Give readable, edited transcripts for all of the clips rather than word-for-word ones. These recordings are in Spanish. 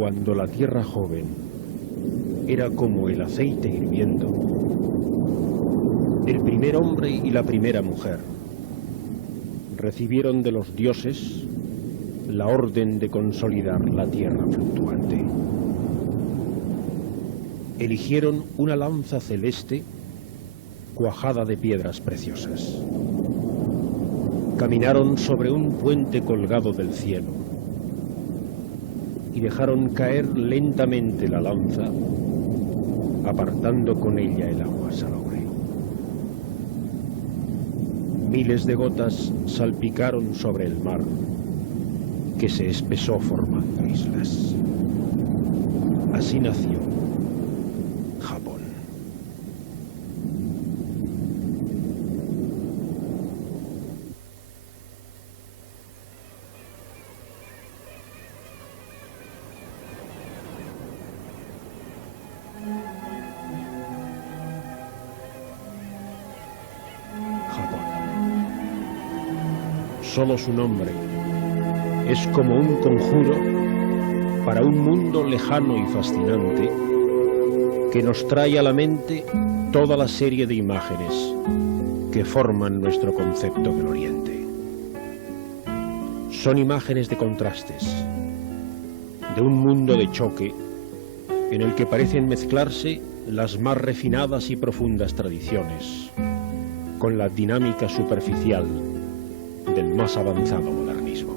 cuando la tierra joven era como el aceite hirviendo, el primer hombre y la primera mujer recibieron de los dioses la orden de consolidar la tierra fluctuante. Eligieron una lanza celeste cuajada de piedras preciosas. Caminaron sobre un puente colgado del cielo y dejaron caer lentamente la lanza, apartando con ella el agua salobre. Miles de gotas salpicaron sobre el mar, que se espesó formando islas. Así nació Japón. Solo su nombre es como un conjuro para un mundo lejano y fascinante que nos trae a la mente toda la serie de imágenes que forman nuestro concepto del Oriente. Son imágenes de contrastes, de un mundo de choque en el que parecen mezclarse las más refinadas y profundas tradiciones con la dinámica superficial del más avanzado modernismo.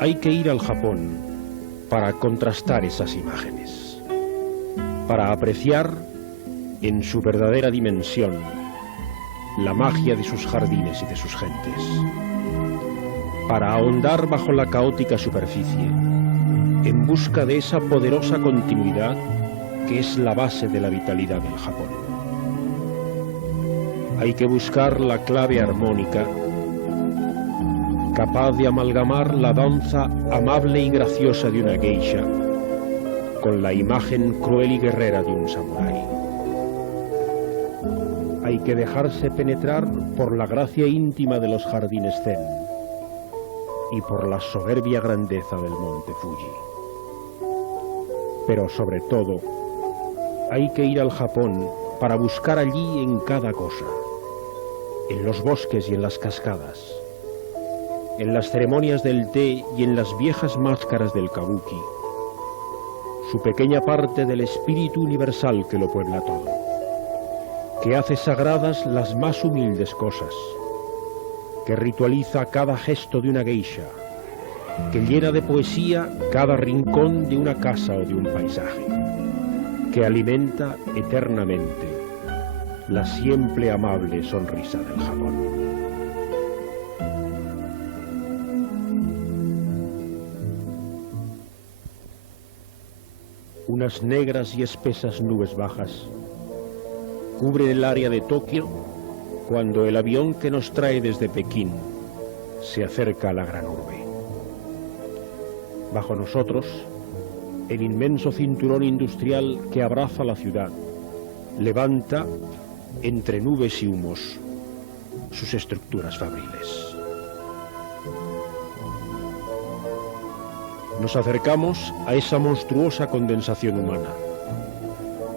Hay que ir al Japón para contrastar esas imágenes, para apreciar en su verdadera dimensión la magia de sus jardines y de sus gentes, para ahondar bajo la caótica superficie en busca de esa poderosa continuidad que es la base de la vitalidad del Japón. Hay que buscar la clave armónica capaz de amalgamar la danza amable y graciosa de una geisha con la imagen cruel y guerrera de un samurái. Hay que dejarse penetrar por la gracia íntima de los jardines zen y por la soberbia grandeza del monte Fuji. Pero sobre todo, hay que ir al Japón para buscar allí en cada cosa, en los bosques y en las cascadas, en las ceremonias del té y en las viejas máscaras del kabuki, su pequeña parte del espíritu universal que lo puebla todo, que hace sagradas las más humildes cosas, que ritualiza cada gesto de una geisha, que llena de poesía cada rincón de una casa o de un paisaje, que alimenta eternamente la siempre amable sonrisa del Japón. Unas negras y espesas nubes bajas cubren el área de Tokio cuando el avión que nos trae desde Pekín se acerca a la gran urbe. Bajo nosotros, el inmenso cinturón industrial que abraza la ciudad levanta, entre nubes y humos, sus estructuras fabriles. Nos acercamos a esa monstruosa condensación humana,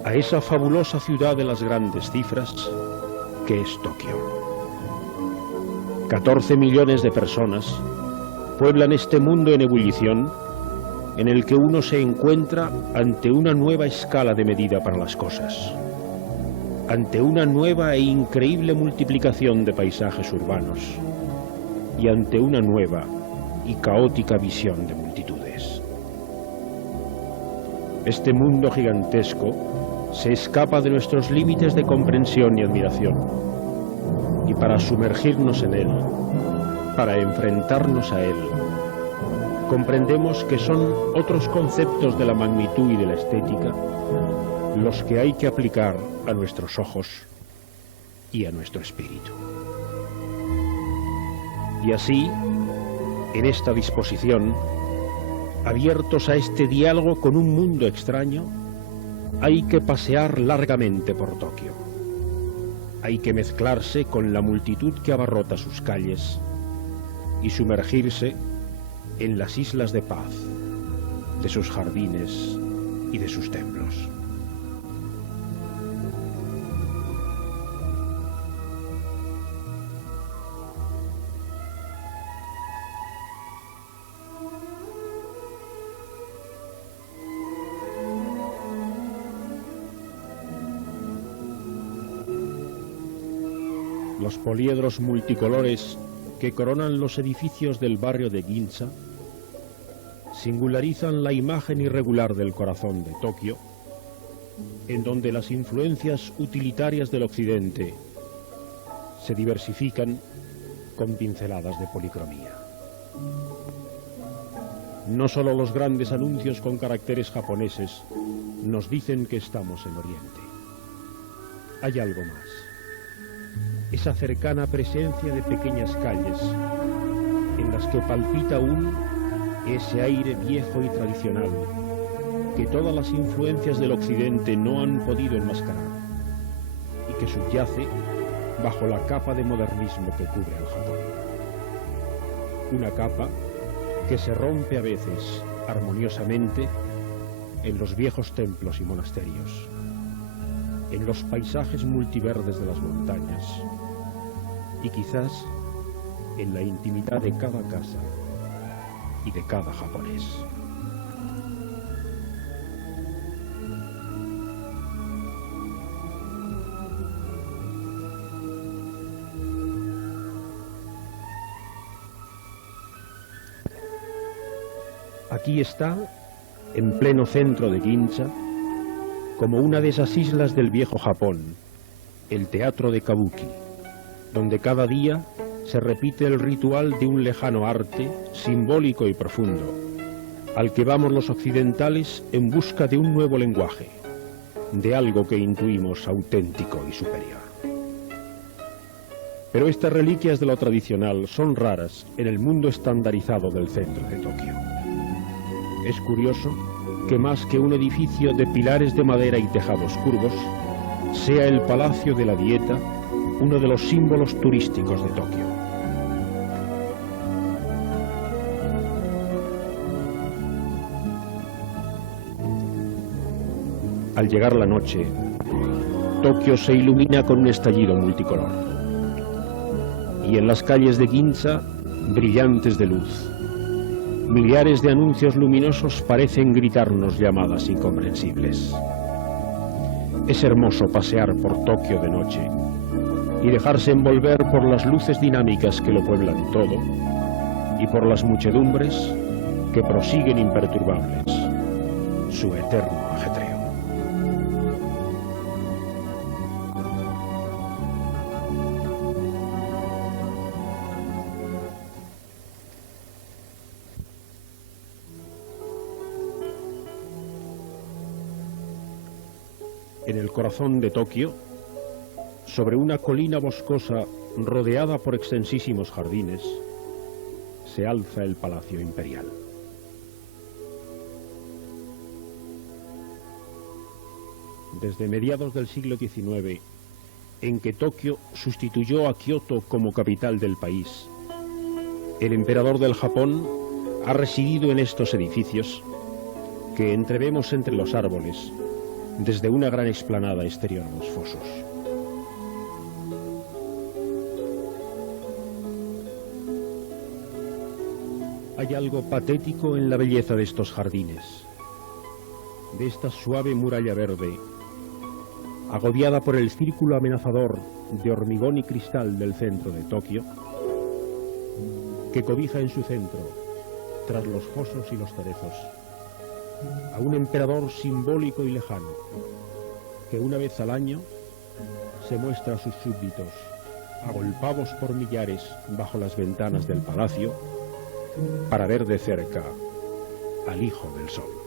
a esa fabulosa ciudad de las grandes cifras que es Tokio. 14 millones de personas pueblan este mundo en ebullición en el que uno se encuentra ante una nueva escala de medida para las cosas, ante una nueva e increíble multiplicación de paisajes urbanos y ante una nueva y caótica visión de multitudes. Este mundo gigantesco se escapa de nuestros límites de comprensión y admiración, y para sumergirnos en él, para enfrentarnos a él, comprendemos que son otros conceptos de la magnitud y de la estética los que hay que aplicar a nuestros ojos y a nuestro espíritu. Y así, en esta disposición, abiertos a este diálogo con un mundo extraño, hay que pasear largamente por Tokio. Hay que mezclarse con la multitud que abarrota sus calles y sumergirse en las islas de paz, de sus jardines y de sus templos. Los poliedros multicolores que coronan los edificios del barrio de Ginza singularizan la imagen irregular del corazón de Tokio, en donde las influencias utilitarias del occidente se diversifican con pinceladas de policromía. No solo los grandes anuncios con caracteres japoneses nos dicen que estamos en Oriente. Hay algo más. Esa cercana presencia de pequeñas calles en las que palpita aún ese aire viejo y tradicional que todas las influencias del occidente no han podido enmascarar y que subyace bajo la capa de modernismo que cubre al Japón. Una capa que se rompe a veces armoniosamente en los viejos templos y monasterios, en los paisajes multiverdes de las montañas y quizás en la intimidad de cada casa y de cada japonés. Aquí está, en pleno centro de Ginza, como una de esas islas del viejo Japón, el teatro de Kabuki, donde cada día se repite el ritual de un lejano arte simbólico y profundo, al que vamos los occidentales en busca de un nuevo lenguaje, de algo que intuimos auténtico y superior. Pero estas reliquias de lo tradicional son raras en el mundo estandarizado del centro de Tokio. Es curioso que más que un edificio de pilares de madera y tejados curvos, sea el Palacio de la Dieta uno de los símbolos turísticos de Tokio. Al llegar la noche, Tokio se ilumina con un estallido multicolor. Y en las calles de Ginza, brillantes de luz, millares de anuncios luminosos parecen gritarnos llamadas incomprensibles. Es hermoso pasear por Tokio de noche y dejarse envolver por las luces dinámicas que lo pueblan todo y por las muchedumbres que prosiguen imperturbables su eterno ajetreo. En el corazón de Tokio, sobre una colina boscosa rodeada por extensísimos jardines, se alza el Palacio Imperial. Desde mediados del siglo XIX, en que Tokio sustituyó a Kioto como capital del país, el emperador del Japón ha residido en estos edificios que entrevemos entre los árboles desde una gran explanada exterior a los fosos. Hay algo patético en la belleza de estos jardines, de esta suave muralla verde, agobiada por el círculo amenazador de hormigón y cristal del centro de Tokio, que cobija en su centro, tras los fosos y los cerezos, a un emperador simbólico y lejano, que una vez al año se muestra a sus súbditos, agolpados por millares bajo las ventanas del palacio, para ver de cerca al Hijo del Sol.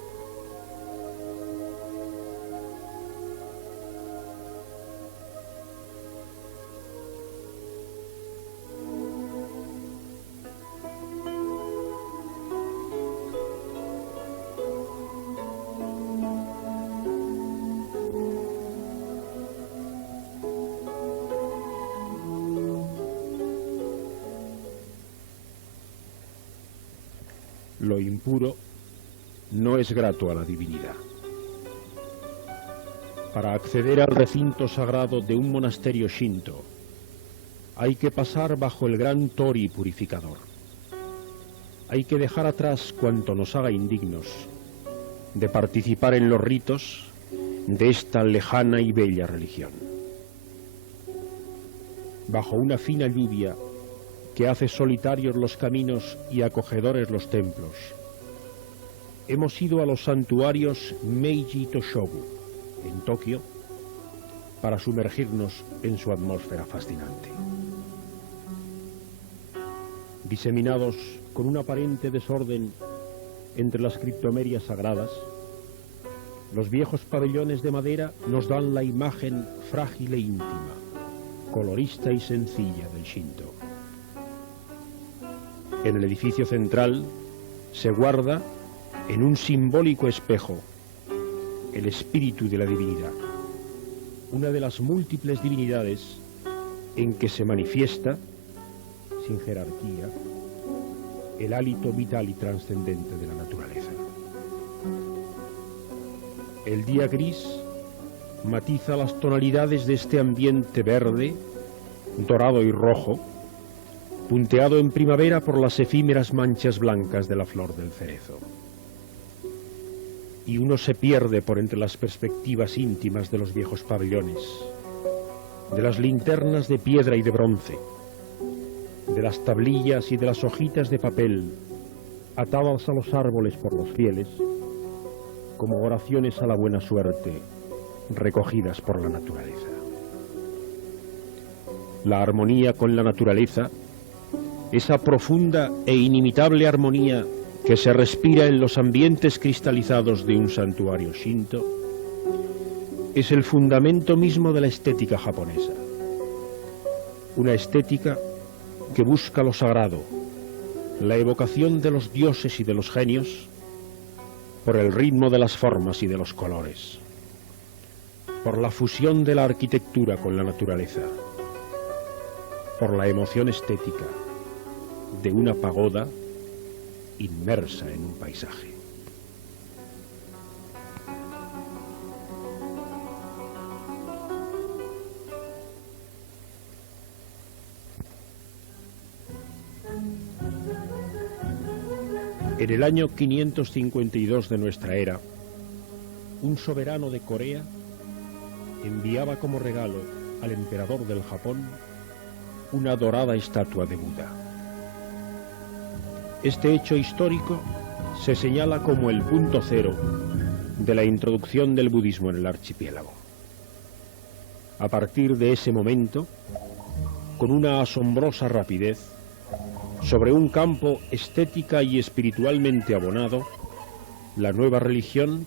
Lo impuro no es grato a la divinidad. Para acceder al recinto sagrado de un monasterio shinto, hay que pasar bajo el gran tori purificador. Hay que dejar atrás cuanto nos haga indignos de participar en los ritos de esta lejana y bella religión. Bajo una fina lluvia que hace solitarios los caminos y acogedores los templos, hemos ido a los santuarios Meiji Toshogu, en Tokio, para sumergirnos en su atmósfera fascinante. Diseminados con un aparente desorden entre las criptomerias sagradas, los viejos pabellones de madera nos dan la imagen frágil e íntima, colorista y sencilla del Shinto. En el edificio central se guarda, en un simbólico espejo, el espíritu de la divinidad, una de las múltiples divinidades en que se manifiesta, sin jerarquía, el hálito vital y trascendente de la naturaleza. El día gris matiza las tonalidades de este ambiente verde, dorado y rojo, punteado en primavera por las efímeras manchas blancas de la flor del cerezo. Y uno se pierde por entre las perspectivas íntimas de los viejos pabellones, de las linternas de piedra y de bronce, de las tablillas y de las hojitas de papel atadas a los árboles por los fieles, como oraciones a la buena suerte recogidas por la naturaleza. La armonía con la naturaleza, esa profunda e inimitable armonía que se respira en los ambientes cristalizados de un santuario shinto, es el fundamento mismo de la estética japonesa. Una estética que busca lo sagrado, la evocación de los dioses y de los genios, por el ritmo de las formas y de los colores, por la fusión de la arquitectura con la naturaleza, por la emoción estética de una pagoda inmersa en un paisaje. En el año 552 de nuestra era, un soberano de Corea enviaba como regalo al emperador del Japón una dorada estatua de Buda. Este hecho histórico se señala como el punto cero de la introducción del budismo en el archipiélago. A partir de ese momento, con una asombrosa rapidez, sobre un campo estética y espiritualmente abonado, la nueva religión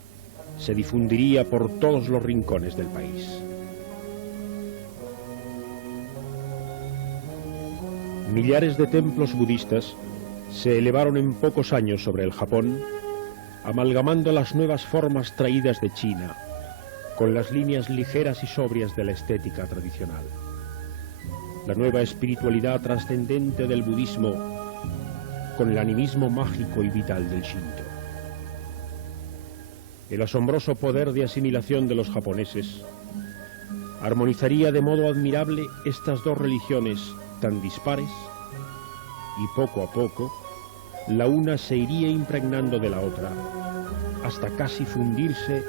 se difundiría por todos los rincones del país. Millares de templos budistas se elevaron en pocos años sobre el Japón, amalgamando las nuevas formas traídas de China con las líneas ligeras y sobrias de la estética tradicional. La nueva espiritualidad trascendente del budismo con el animismo mágico y vital del Shinto. El asombroso poder de asimilación de los japoneses armonizaría de modo admirable estas dos religiones tan dispares, y poco a poco la una se iría impregnando de la otra hasta casi fundirse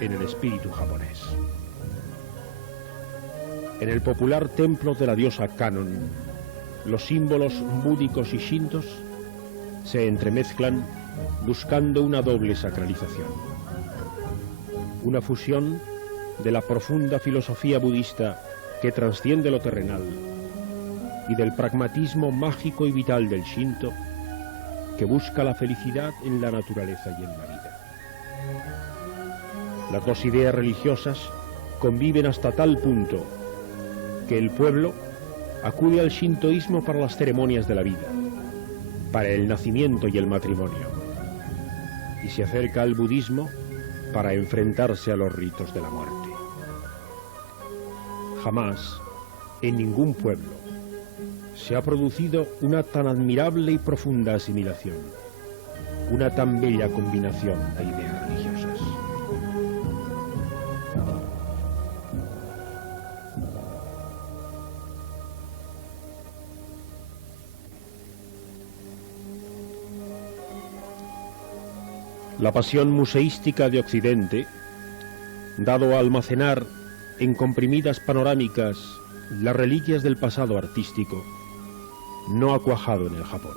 en el espíritu japonés. En el popular templo de la diosa Kannon, los símbolos búdicos y shintos se entremezclan buscando una doble sacralización. Una fusión de la profunda filosofía budista que trasciende lo terrenal y del pragmatismo mágico y vital del Shinto que busca la felicidad en la naturaleza y en la vida. Las dos ideas religiosas conviven hasta tal punto que el pueblo acude al shintoísmo para las ceremonias de la vida, para el nacimiento y el matrimonio, y se acerca al budismo para enfrentarse a los ritos de la muerte. Jamás, en ningún pueblo, se ha producido una tan admirable y profunda asimilación. una tan bella combinación de ideas religiosas. La pasión museística de Occidente, dado a almacenar en comprimidas panorámicas las reliquias del pasado artístico, no ha cuajado en el Japón.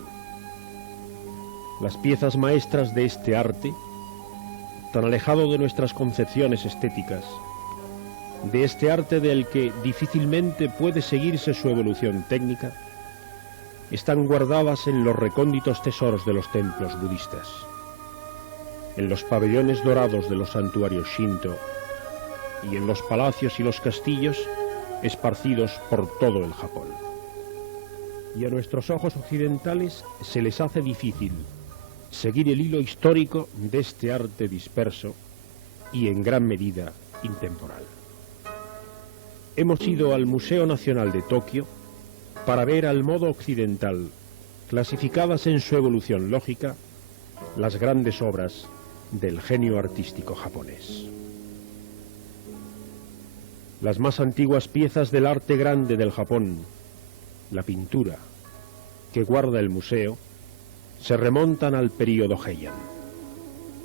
Las piezas maestras de este arte, tan alejado de nuestras concepciones estéticas, de este arte del que difícilmente puede seguirse su evolución técnica, están guardadas en los recónditos tesoros de los templos budistas, en los pabellones dorados de los santuarios Shinto y en los palacios y los castillos esparcidos por todo el Japón. Y a nuestros ojos occidentales se les hace difícil seguir el hilo histórico de este arte disperso y en gran medida intemporal. Hemos ido al Museo Nacional de Tokio para ver al modo occidental, clasificadas en su evolución lógica, las grandes obras del genio artístico japonés. Las más antiguas piezas del arte grande del Japón, la pintura, que guarda el museo, se remontan al período Heian,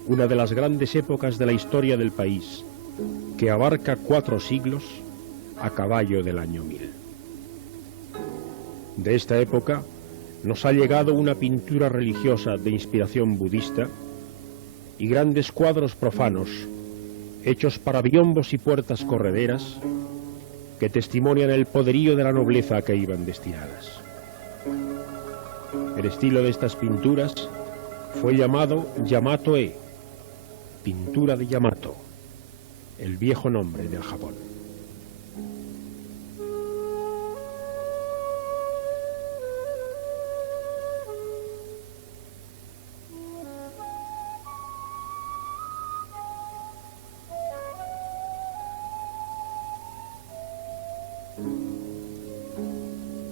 una de las grandes épocas de la historia del país, que abarca 4 siglos a caballo del año 1000. De esta época nos ha llegado una pintura religiosa de inspiración budista y grandes cuadros profanos hechos para biombos y puertas correderas que testimonian el poderío de la nobleza a que iban destinadas. El estilo de estas pinturas fue llamado Yamato-e, pintura de Yamato, el viejo nombre del Japón.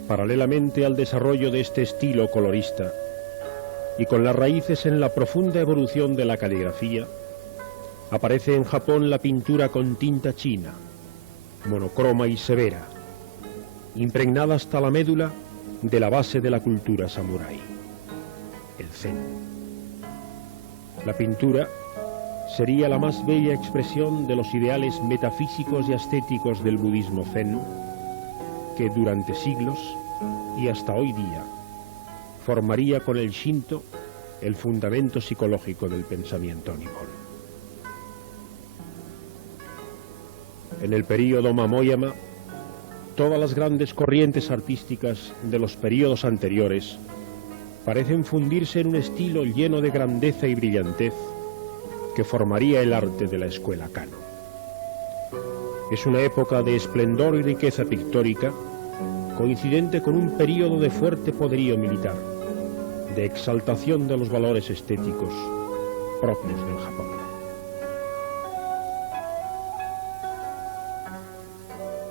Paralelamente al desarrollo de este estilo colorista y con las raíces en la profunda evolución de la caligrafía, aparece en Japón la pintura con tinta china, monocroma y severa, impregnada hasta la médula de la base de la cultura samurái, el zen. La pintura sería la más bella expresión de los ideales metafísicos y estéticos del budismo zen, que durante siglos y hasta hoy día formaría con el Shinto el fundamento psicológico del pensamiento nipón. En el período Mamoyama, todas las grandes corrientes artísticas de los períodos anteriores parecen fundirse en un estilo lleno de grandeza y brillantez que formaría el arte de la escuela Kano. Es una época de esplendor y riqueza pictórica coincidente con un período de fuerte poderío militar, de exaltación de los valores estéticos propios del Japón.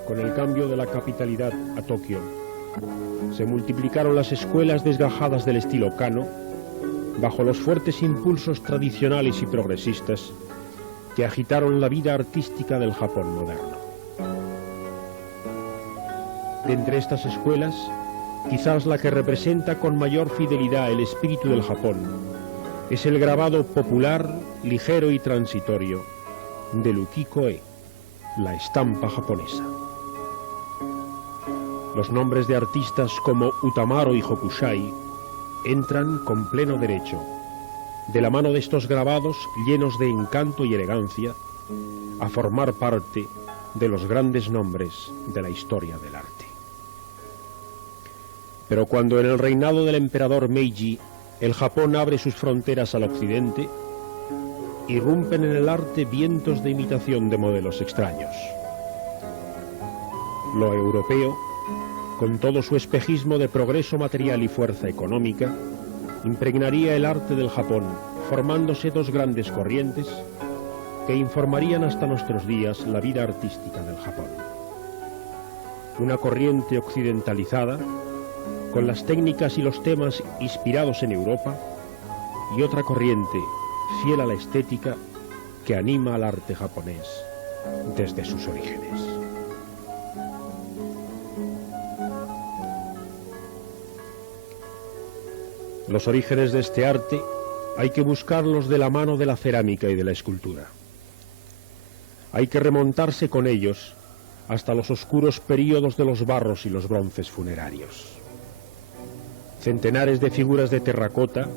Con el cambio de la capitalidad a Tokio, se multiplicaron las escuelas desgajadas del estilo Kano, bajo los fuertes impulsos tradicionales y progresistas que agitaron la vida artística del Japón moderno. De entre estas escuelas, quizás la que representa con mayor fidelidad el espíritu del Japón es el grabado popular, ligero y transitorio del ukiyo-e, la estampa japonesa. Los nombres de artistas como Utamaro y Hokusai entran con pleno derecho de la mano de estos grabados llenos de encanto y elegancia a formar parte de los grandes nombres de la historia del arte. Pero cuando en el reinado del emperador Meiji el Japón abre sus fronteras al occidente, irrumpen en el arte vientos de imitación de modelos extraños. Lo europeo, con todo su espejismo de progreso material y fuerza económica, impregnaría el arte del Japón, formándose 2 grandes corrientes que informarían hasta nuestros días la vida artística del Japón. Una corriente occidentalizada, con las técnicas y los temas inspirados en Europa, y otra corriente, fiel a la estética, que anima al arte japonés desde sus orígenes. Los orígenes de este arte hay que buscarlos de la mano de la cerámica y de la escultura. Hay que remontarse con ellos hasta los oscuros períodos de los barros y los bronces funerarios. Centenares de figuras de terracota,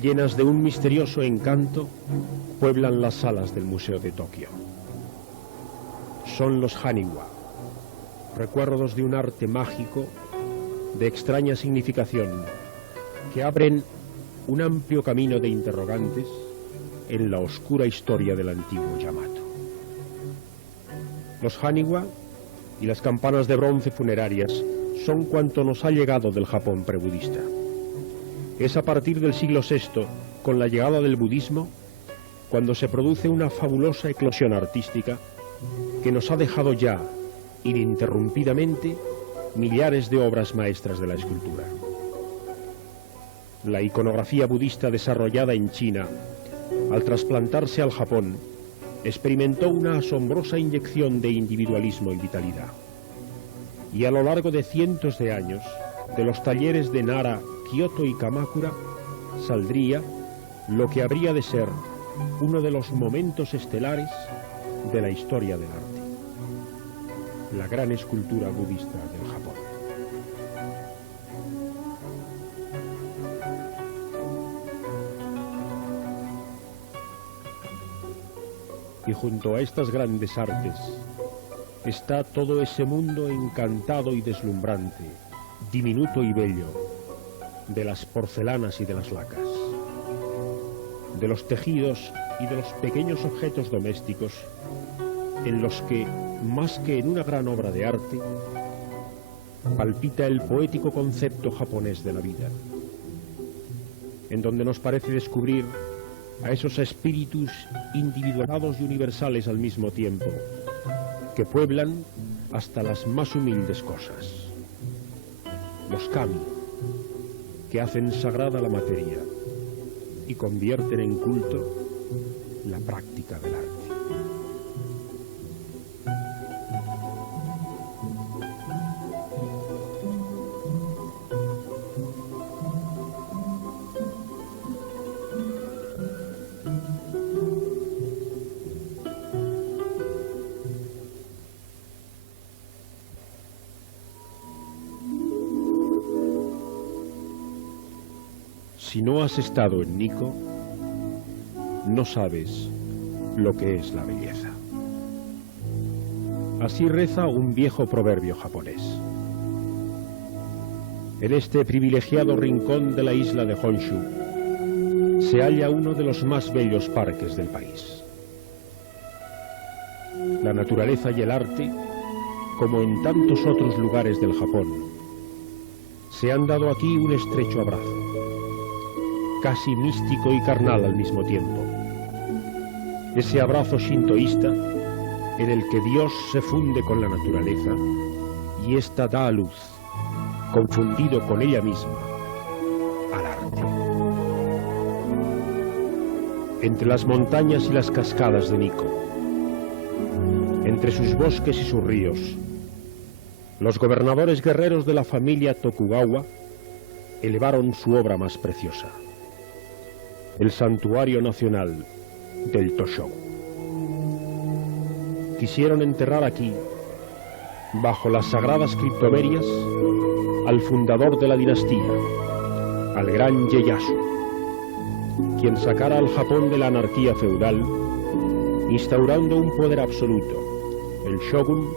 llenas de un misterioso encanto, pueblan las salas del Museo de Tokio. Son los haniwa, recuerdos de un arte mágico de extraña significación, que abren un amplio camino de interrogantes en la oscura historia del antiguo Yamato. Los haniwa y las campanas de bronce funerarias son cuanto nos ha llegado del Japón prebudista. Es a partir del siglo VI, con la llegada del budismo, cuando se produce una fabulosa eclosión artística que nos ha dejado ya, ininterrumpidamente, millares de obras maestras de la escultura. La iconografía budista desarrollada en China, al trasplantarse al Japón, experimentó una asombrosa inyección de individualismo y vitalidad. Y a lo largo de cientos de años, de los talleres de Nara, Kioto y Kamakura, saldría lo que habría de ser uno de los momentos estelares de la historia del arte: la gran escultura budista del Japón. Y junto a estas grandes artes está todo ese mundo encantado y deslumbrante, diminuto y bello, de las porcelanas y de las lacas, de los tejidos y de los pequeños objetos domésticos, en los que, más que en una gran obra de arte, palpita el poético concepto japonés de la vida, en donde nos parece descubrir a esos espíritus individualizados y universales al mismo tiempo, que pueblan hasta las más humildes cosas. Los kami, que hacen sagrada la materia y convierten en culto la práctica del arte. Si no has estado en Nikko, no sabes lo que es la belleza. Así reza un viejo proverbio japonés. En este privilegiado rincón de la isla de Honshu se halla uno de los más bellos parques del país. La naturaleza y el arte, como en tantos otros lugares del Japón, se han dado aquí un estrecho abrazo, casi místico y carnal al mismo tiempo. Ese abrazo shintoísta en el que Dios se funde con la naturaleza y ésta da a luz, confundido con ella misma, al arte. Entre las montañas y las cascadas de Nikko, entre sus bosques y sus ríos, los gobernadores guerreros de la familia Tokugawa elevaron su obra más preciosa, el Santuario Nacional del Toshogu. Quisieron enterrar aquí, bajo las sagradas criptomerias, al fundador de la dinastía, al gran Ieyasu, quien sacara al Japón de la anarquía feudal, instaurando un poder absoluto, el shogun,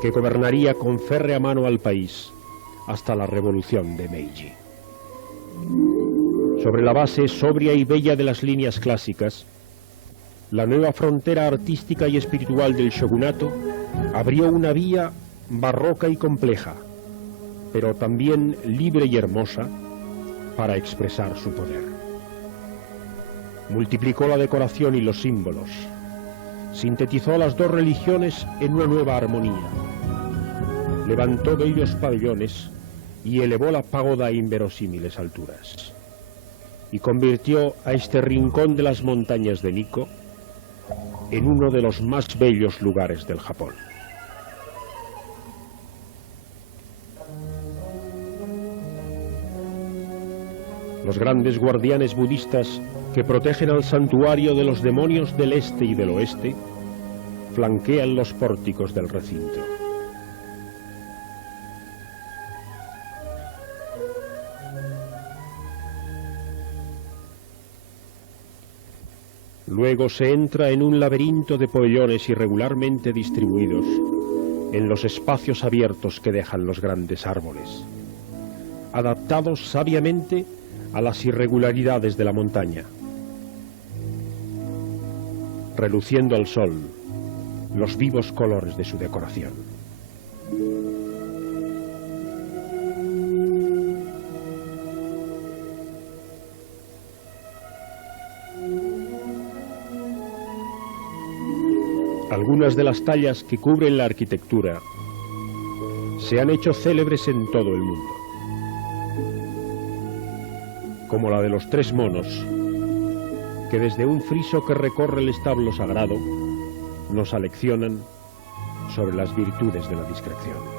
que gobernaría con férrea mano al país hasta la revolución de Meiji. Sobre la base sobria y bella de las líneas clásicas, la nueva frontera artística y espiritual del shogunato abrió una vía barroca y compleja, pero también libre y hermosa, para expresar su poder. Multiplicó la decoración y los símbolos, sintetizó las dos religiones en una nueva armonía, levantó bellos pabellones y elevó la pagoda a inverosímiles alturas. y convirtió a este rincón de las montañas de Nikko en uno de los más bellos lugares del Japón. Los grandes guardianes budistas que protegen al santuario de los demonios del este y del oeste flanquean los pórticos del recinto. Luego se entra en un laberinto de pabellones irregularmente distribuidos en los espacios abiertos que dejan los grandes árboles, adaptados sabiamente a las irregularidades de la montaña, reluciendo al sol los vivos colores de su decoración. Algunas de las tallas que cubren la arquitectura se han hecho célebres en todo el mundo, como la de los 3 monos, que desde un friso que recorre el establo sagrado nos aleccionan sobre las virtudes de la discreción.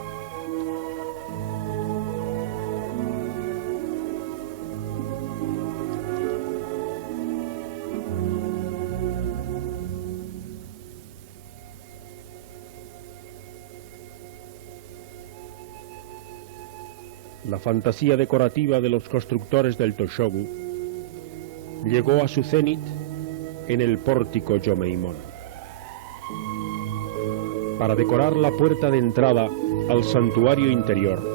La fantasía decorativa de los constructores del Toshogu llegó a su cenit en el pórtico Yomeimon. Para decorar la puerta de entrada al santuario interior,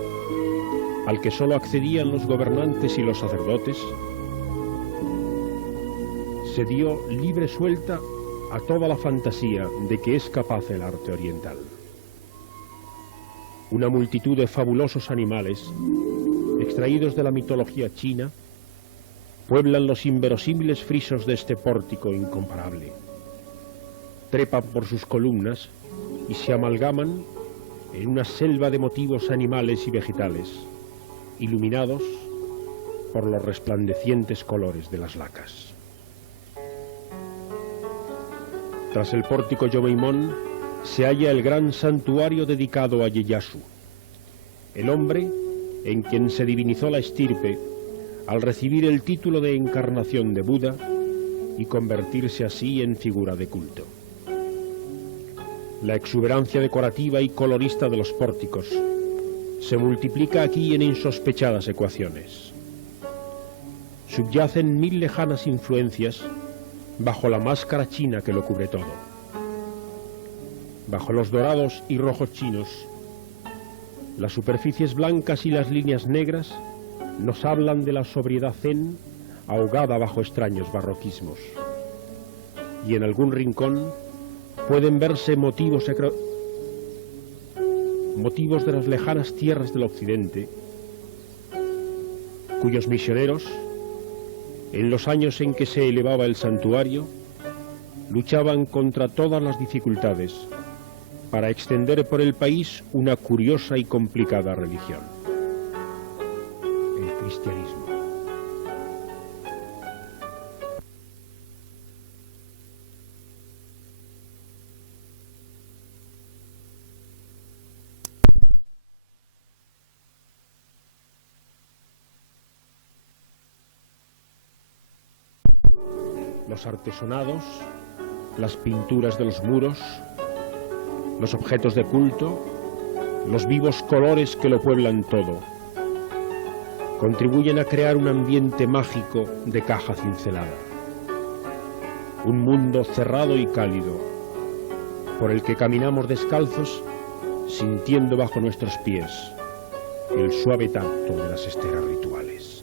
al que solo accedían los gobernantes y los sacerdotes, se dio libre suelta a toda la fantasía de que es capaz el arte oriental. Una multitud de fabulosos animales, extraídos de la mitología china, pueblan los inverosímiles frisos de este pórtico incomparable. Trepan por sus columnas y se amalgaman en una selva de motivos animales y vegetales, iluminados por los resplandecientes colores de las lacas. Tras el pórtico Yomeimon se halla el gran santuario dedicado a Ieyasu, el hombre en quien se divinizó la estirpe al recibir el título de encarnación de Buda y convertirse así en figura de culto. La exuberancia decorativa y colorista de los pórticos se multiplica aquí en insospechadas ecuaciones. Subyacen 1000 lejanas influencias bajo la máscara china que lo cubre todo. Bajo los dorados y rojos chinos, las superficies blancas y las líneas negras nos hablan de la sobriedad zen ahogada bajo extraños barroquismos. Y en algún rincón pueden verse motivos de las lejanas tierras del occidente, cuyos misioneros, en los años en que se elevaba el santuario, luchaban contra todas las dificultades para extender por el país una curiosa y complicada religión: el cristianismo. Los artesonados, las pinturas de los muros, los objetos de culto, los vivos colores que lo pueblan todo, contribuyen a crear un ambiente mágico de caja cincelada. Un mundo cerrado y cálido, por el que caminamos descalzos, sintiendo bajo nuestros pies el suave tacto de las esteras rituales.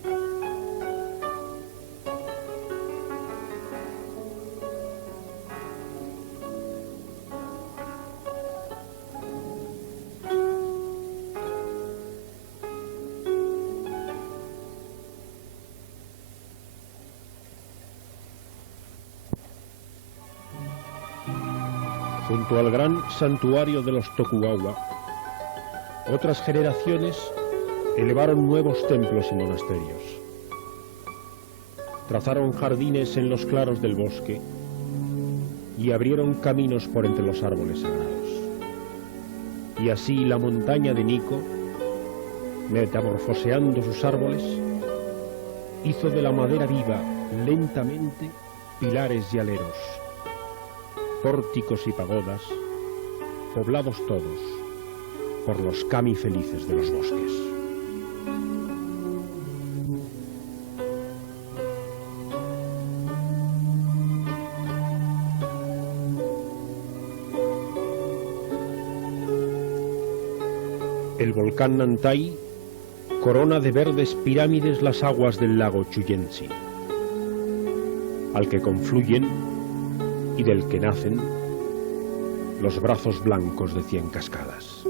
Junto al gran santuario de los Tokugawa, otras generaciones elevaron nuevos templos y monasterios. trazaron jardines en los claros del bosque y abrieron caminos por entre los árboles sagrados. Y así la montaña de Nico, metamorfoseando sus árboles, hizo de la madera viva lentamente pilares y aleros, pórticos y pagodas, poblados todos por los kami felices de los bosques. El volcán Nantai corona de verdes pirámides las aguas del lago Chuyenzi, al que confluyen y del que nacen los brazos blancos de 100 cascadas.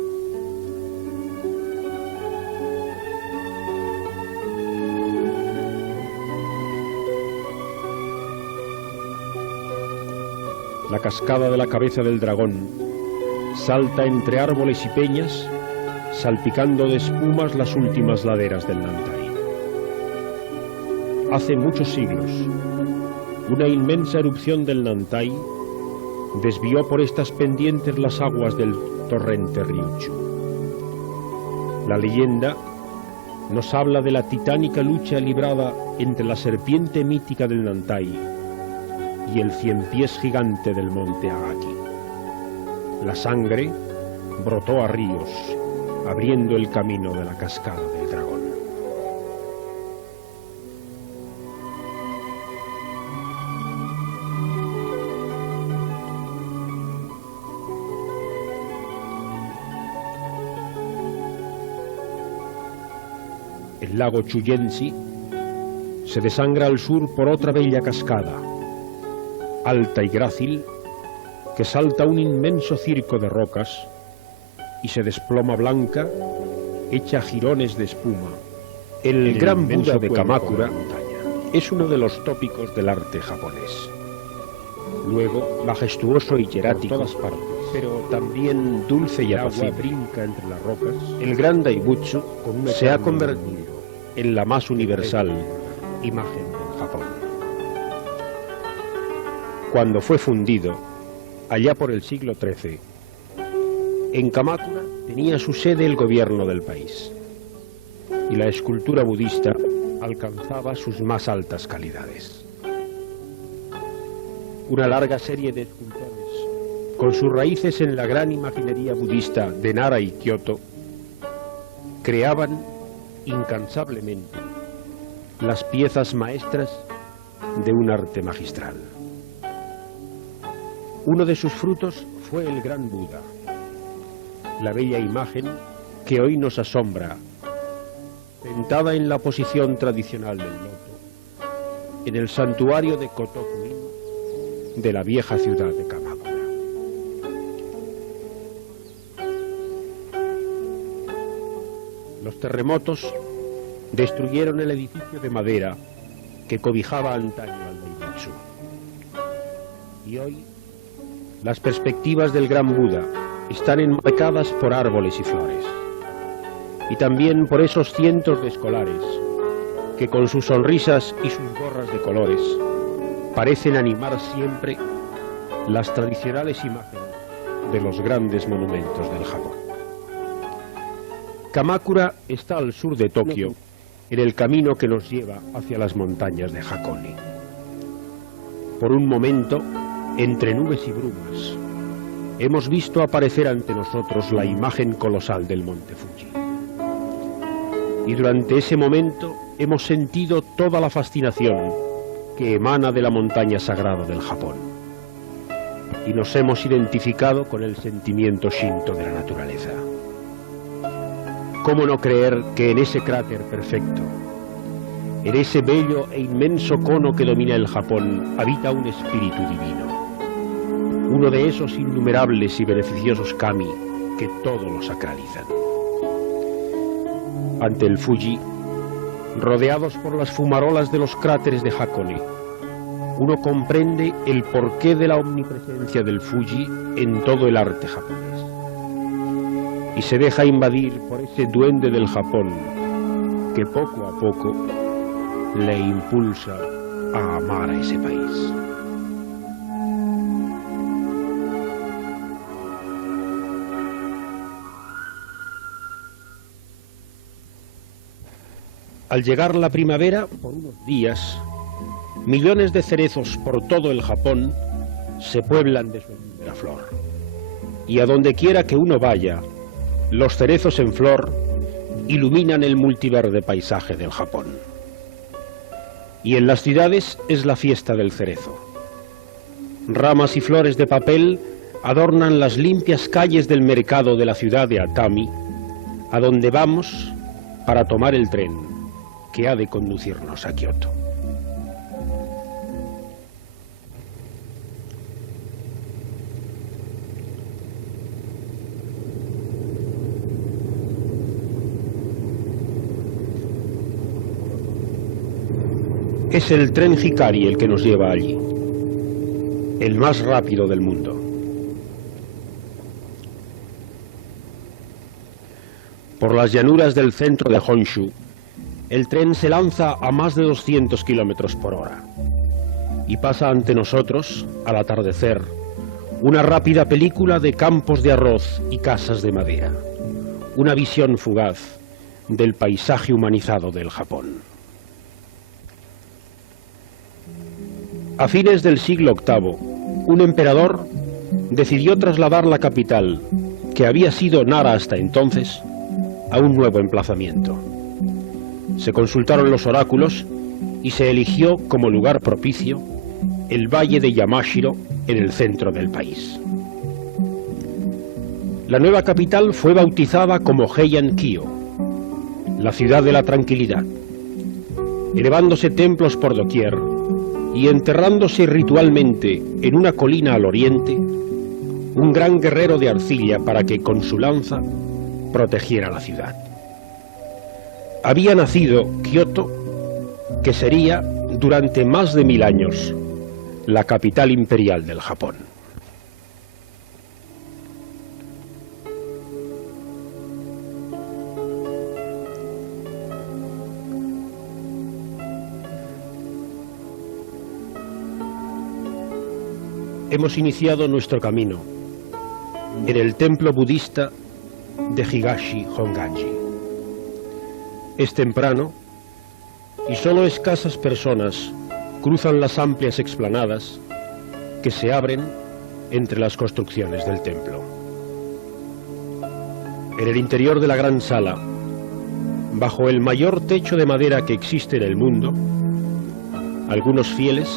La cascada de la cabeza del dragón salta entre árboles y peñas, salpicando de espumas las últimas laderas del Nantai. Hace muchos siglos, una inmensa erupción del Nantai desvió por estas pendientes las aguas del torrente Ryuchu. La leyenda nos habla de la titánica lucha librada entre la serpiente mítica del Nantai y el 100 pies gigante del monte Agaki. La sangre brotó a ríos, abriendo el camino de la cascada del dragón. El lago Chuyenzi se desangra al sur por otra bella cascada, alta y grácil, que salta un inmenso circo de rocas y se desploma blanca, hecha jirones de espuma. El gran Buda de Kamakura es uno de los tópicos del arte japonés. Luego, majestuoso y hierático, por todas partes, pero también dulce y apacible, brinca entre las rocas. El gran Daibutsu se ha convertido en la más universal imagen del Japón. Cuando fue fundido, allá por el siglo XIII, en Kamakura tenía su sede el gobierno del país, y la escultura budista alcanzaba sus más altas calidades. Una larga serie de escultores, con sus raíces en la gran imaginería budista de Nara y Kioto, creaban incansablemente las piezas maestras de un arte magistral. Uno de sus frutos fue el gran Buda, la bella imagen que hoy nos asombra, sentada en la posición tradicional del loto, en el santuario de Kotokuin de la vieja ciudad de Kamakura. Los terremotos destruyeron el edificio de madera que cobijaba antaño al Daibutsu. Y hoy, las perspectivas del gran Buda están enmarcadas por árboles y flores, y también por esos cientos de escolares que con sus sonrisas y sus gorras de colores parecen animar siempre las tradicionales imágenes de los grandes monumentos del Japón. Kamakura está al sur de Tokio, en el camino que nos lleva hacia las montañas de Hakone. Por un momento, entre nubes y brumas, hemos visto aparecer ante nosotros la imagen colosal del monte Fuji. Y durante ese momento hemos sentido toda la fascinación que emana de la montaña sagrada del Japón. Y nos hemos identificado con el sentimiento shinto de la naturaleza. ¿Cómo no creer que en ese cráter perfecto, en ese bello e inmenso cono que domina el Japón, habita un espíritu divino? Uno de esos innumerables y beneficiosos kami que todo lo sacralizan. Ante el Fuji, rodeados por las fumarolas de los cráteres de Hakone, uno comprende el porqué de la omnipresencia del Fuji en todo el arte japonés. Y se deja invadir por ese duende del Japón que poco a poco le impulsa a amar a ese país. Al llegar la primavera, por unos días, millones de cerezos por todo el Japón se pueblan de su primera flor. Y a donde quiera que uno vaya, los cerezos en flor iluminan el multiverde paisaje del Japón. Y en las ciudades es la fiesta del cerezo. Ramas y flores de papel adornan las limpias calles del mercado de la ciudad de Atami, a donde vamos para tomar el tren que ha de conducirnos a Kioto. Es el tren Hikari el que nos lleva allí, el más rápido del mundo. Por las llanuras del centro de Honshu, el tren se lanza a más de 200 kilómetros por hora y pasa ante nosotros, al atardecer, una rápida película de campos de arroz y casas de madera, una visión fugaz del paisaje humanizado del Japón. A fines del siglo VIII, un emperador decidió trasladar la capital, que había sido Nara hasta entonces, a un nuevo emplazamiento. Se consultaron los oráculos y se eligió como lugar propicio el valle de Yamashiro en el centro del país. La nueva capital fue bautizada como Heian-kyo, la ciudad de la tranquilidad, elevándose templos por doquier y enterrándose ritualmente en una colina al oriente un gran guerrero de arcilla para que con su lanza protegiera la ciudad. Había nacido Kioto, que sería, durante más de 1000 años, la capital imperial del Japón. Hemos iniciado nuestro camino en el templo budista de Higashi Honganji. Es temprano y solo escasas personas cruzan las amplias explanadas que se abren entre las construcciones del templo. En el interior de la gran sala, bajo el mayor techo de madera que existe en el mundo, algunos fieles,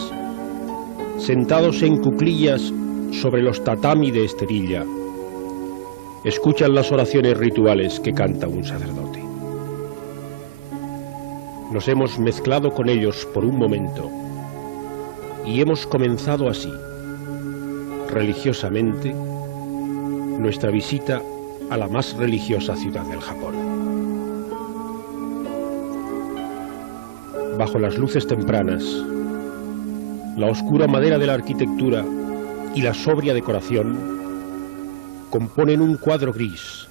sentados en cuclillas sobre los tatami de esterilla, escuchan las oraciones rituales que canta un sacerdote. Nos hemos mezclado con ellos por un momento y hemos comenzado así, religiosamente, nuestra visita a la más religiosa ciudad del Japón. Bajo las luces tempranas, la oscura madera de la arquitectura y la sobria decoración componen un cuadro gris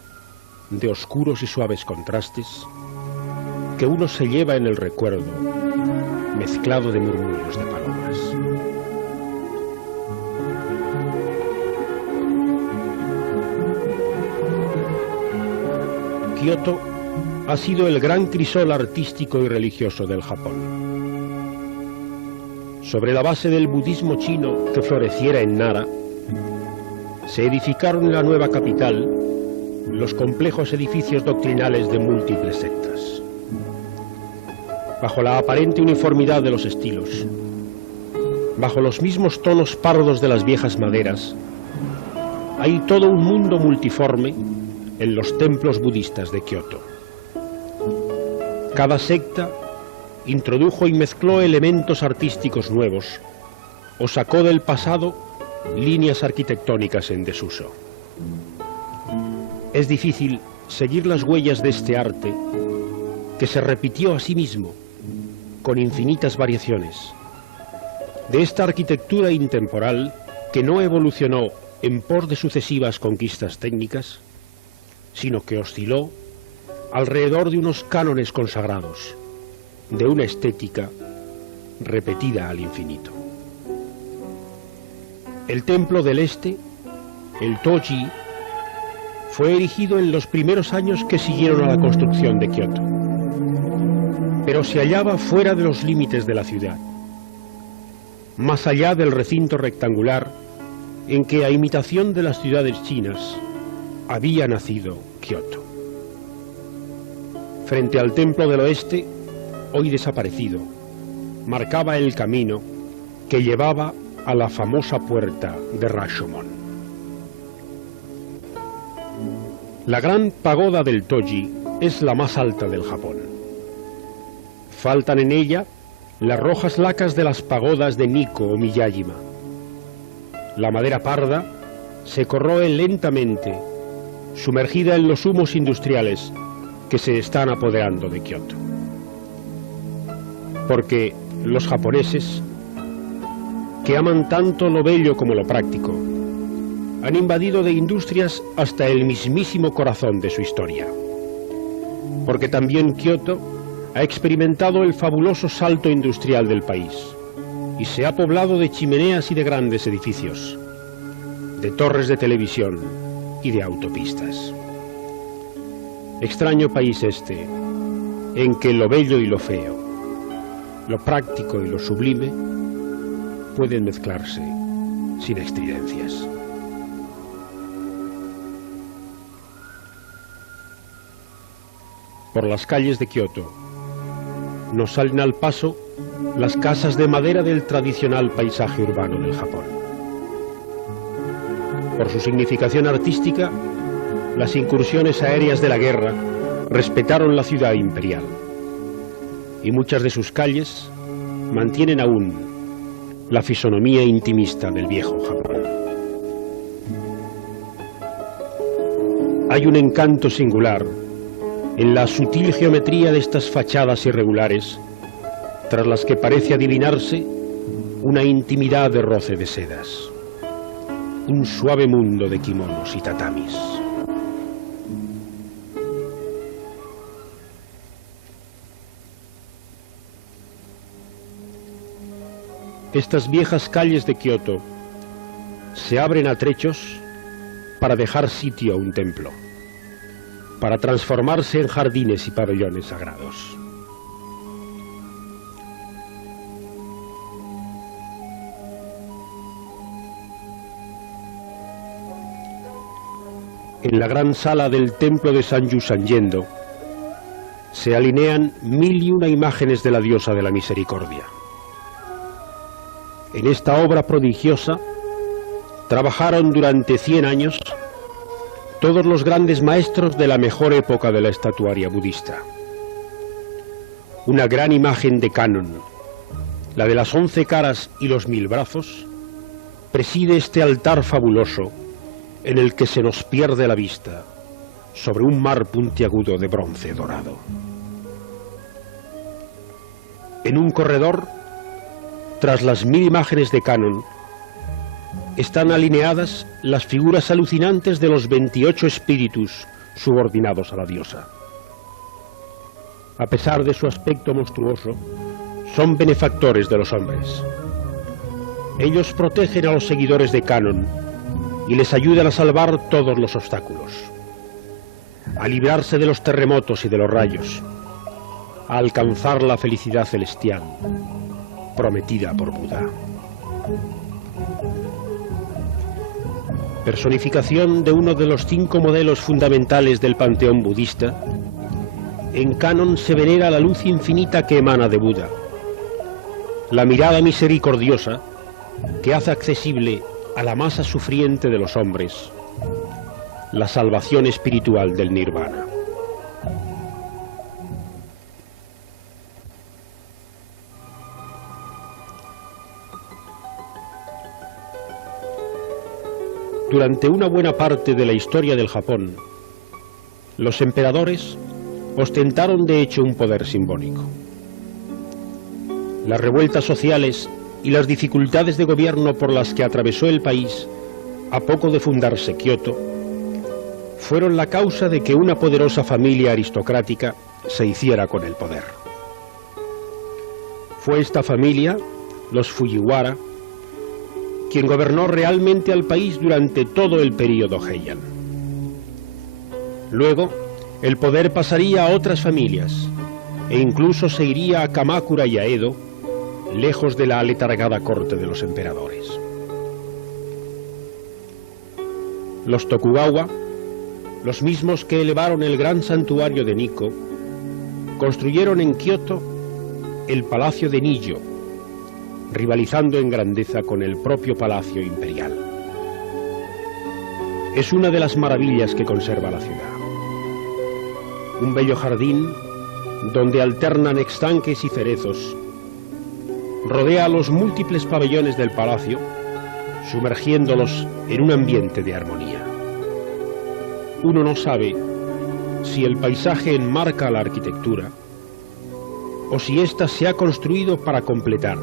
de oscuros y suaves contrastes que uno se lleva en el recuerdo, mezclado de murmullos de palomas. Kioto ha sido el gran crisol artístico y religioso del Japón. Sobre la base del budismo chino que floreciera en Nara, se edificaron en la nueva capital los complejos edificios doctrinales de múltiples sectas. Bajo la aparente uniformidad de los estilos, bajo los mismos tonos pardos de las viejas maderas, hay todo un mundo multiforme en los templos budistas de Kioto. Cada secta introdujo y mezcló elementos artísticos nuevos o sacó del pasado líneas arquitectónicas en desuso. Es difícil seguir las huellas de este arte que se repitió a sí mismo con infinitas variaciones, de esta arquitectura intemporal que no evolucionó en pos de sucesivas conquistas técnicas, sino que osciló alrededor de unos cánones consagrados, de una estética repetida al infinito. El templo del este, el Toji, fue erigido en los primeros años que siguieron a la construcción de Kioto, pero se hallaba fuera de los límites de la ciudad, más allá del recinto rectangular en que, a imitación de las ciudades chinas, había nacido Kioto. Frente al templo del oeste, hoy desaparecido, marcaba el camino que llevaba a la famosa puerta de Rashomon. La gran pagoda del Toji es la más alta del Japón. Faltan en ella las rojas lacas de las pagodas de Nikko o Miyajima. La madera parda se corroe lentamente, sumergida en los humos industriales que se están apoderando de Kioto. Porque los japoneses, que aman tanto lo bello como lo práctico, han invadido de industrias hasta el mismísimo corazón de su historia. Porque también Kioto ha experimentado el fabuloso salto industrial del país y se ha poblado de chimeneas y de grandes edificios, de torres de televisión y de autopistas. Extraño país este, en que lo bello y lo feo, lo práctico y lo sublime pueden mezclarse sin estridencias. Por las calles de Kioto nos salen al paso las casas de madera del tradicional paisaje urbano del Japón. Por su significación artística, las incursiones aéreas de la guerra respetaron la ciudad imperial, y muchas de sus calles mantienen aún la fisonomía intimista del viejo Japón. Hay un encanto singular en la sutil geometría de estas fachadas irregulares, tras las que parece adivinarse una intimidad de roce de sedas, un suave mundo de kimonos y tatamis. Estas viejas calles de Kioto se abren a trechos para dejar sitio a un templo, para transformarse en jardines y pabellones sagrados. En la gran sala del templo de Sanju Sanyendo se alinean 1001 imágenes de la diosa de la misericordia. En esta obra prodigiosa trabajaron durante 100 años todos los grandes maestros de la mejor época de la estatuaria budista. Una gran imagen de Kannon, la de las 11 caras y los 1000 brazos, preside este altar fabuloso en el que se nos pierde la vista sobre un mar puntiagudo de bronce dorado. En un corredor, tras las 1000 imágenes de Kannon, están alineadas las figuras alucinantes de los 28 espíritus subordinados a la diosa. A pesar de su aspecto monstruoso, son benefactores de los hombres. Ellos protegen a los seguidores de Kannon y les ayudan a salvar todos los obstáculos, a librarse de los terremotos y de los rayos, a alcanzar la felicidad celestial prometida por Buda. Personificación de uno de los 5 modelos fundamentales del panteón budista, en Kannon se venera la luz infinita que emana de Buda, la mirada misericordiosa que hace accesible a la masa sufriente de los hombres la salvación espiritual del nirvana. Durante una buena parte de la historia del Japón, los emperadores ostentaron de hecho un poder simbólico. Las revueltas sociales y las dificultades de gobierno por las que atravesó el país a poco de fundarse Kioto fueron la causa de que una poderosa familia aristocrática se hiciera con el poder. Fue esta familia, los Fujiwara, quien gobernó realmente al país durante todo el período Heian. Luego, el poder pasaría a otras familias, e incluso se iría a Kamakura y a Edo, lejos de la aletargada corte de los emperadores. Los Tokugawa, los mismos que elevaron el gran santuario de Nikko, construyeron en Kioto el Palacio de Nijo, rivalizando en grandeza con el propio Palacio Imperial. Es una de las maravillas que conserva la ciudad. Un bello jardín donde alternan estanques y cerezos, rodea los múltiples pabellones del palacio, sumergiéndolos en un ambiente de armonía. Uno no sabe si el paisaje enmarca la arquitectura o si ésta se ha construido para completar,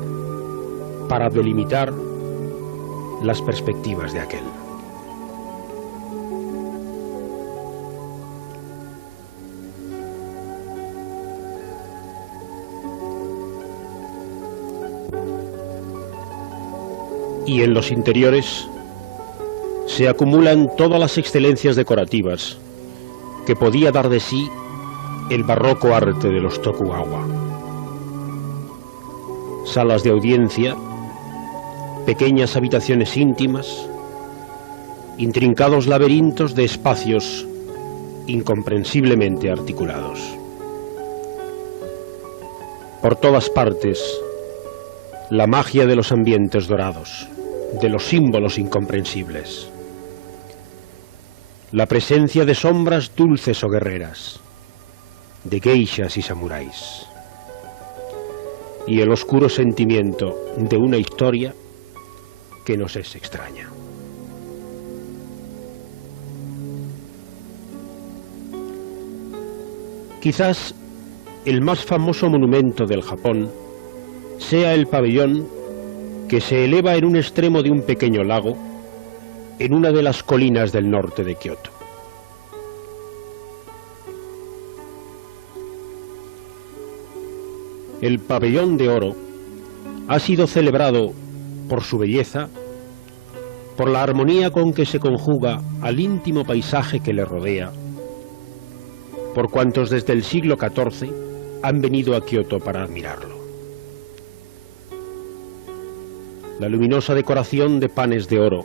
para delimitar las perspectivas de aquel. Y en los interiores se acumulan todas las excelencias decorativas que podía dar de sí el barroco arte de los Tokugawa. Salas de audiencia, pequeñas habitaciones íntimas, intrincados laberintos de espacios incomprensiblemente articulados. Por todas partes, la magia de los ambientes dorados, de los símbolos incomprensibles. La presencia de sombras dulces o guerreras, de geishas y samuráis. Y el oscuro sentimiento de una historia que nos es extraña. Quizás el más famoso monumento del Japón sea el pabellón que se eleva en un extremo de un pequeño lago en una de las colinas del norte de Kioto. El pabellón de oro ha sido celebrado por su belleza, por la armonía con que se conjuga al íntimo paisaje que le rodea, por cuantos desde el siglo XIV han venido a Kioto para admirarlo. La luminosa decoración de panes de oro,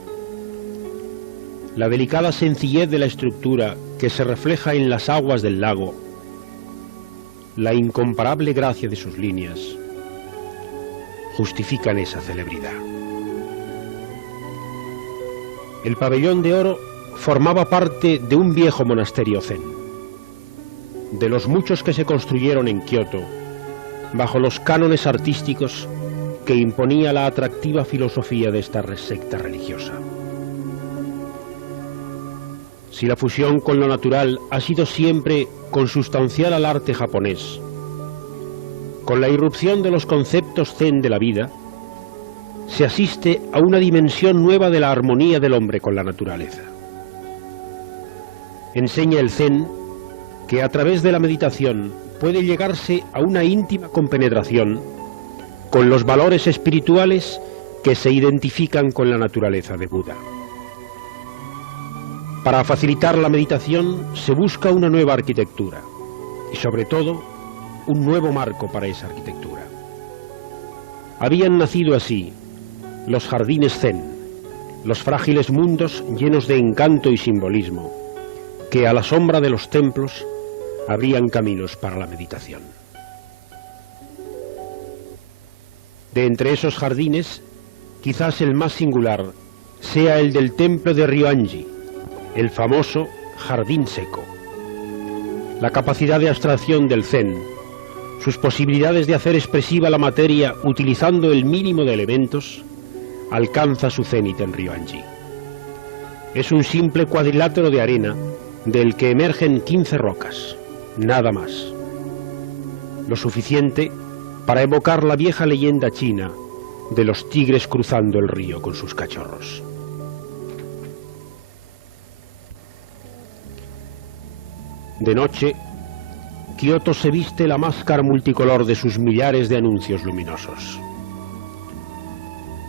la delicada sencillez de la estructura que se refleja en las aguas del lago, la incomparable gracia de sus líneas, justifican esa celebridad. El pabellón de oro formaba parte de un viejo monasterio zen, de los muchos que se construyeron en Kioto, bajo los cánones artísticos que imponía la atractiva filosofía de esta secta religiosa. Si la fusión con lo natural ha sido siempre consustancial al arte japonés, con la irrupción de los conceptos zen de la vida, se asiste a una dimensión nueva de la armonía del hombre con la naturaleza. Enseña el zen que a través de la meditación puede llegarse a una íntima compenetración con los valores espirituales que se identifican con la naturaleza de Buda. Para facilitar la meditación se busca una nueva arquitectura y sobre todo un nuevo marco para esa arquitectura. Habían nacido así los jardines zen, los frágiles mundos llenos de encanto y simbolismo, que a la sombra de los templos abrían caminos para la meditación. De entre esos jardines, quizás el más singular sea el del templo de Ryoanji, el famoso jardín seco. La capacidad de abstracción del zen, sus posibilidades de hacer expresiva la materia utilizando el mínimo de elementos, alcanza su cenit en Ryoanji. Es un simple cuadrilátero de arena del que emergen 15 rocas, nada más. Lo suficiente para evocar la vieja leyenda china de los tigres cruzando el río con sus cachorros. De noche, Kioto se viste la máscara multicolor de sus millares de anuncios luminosos.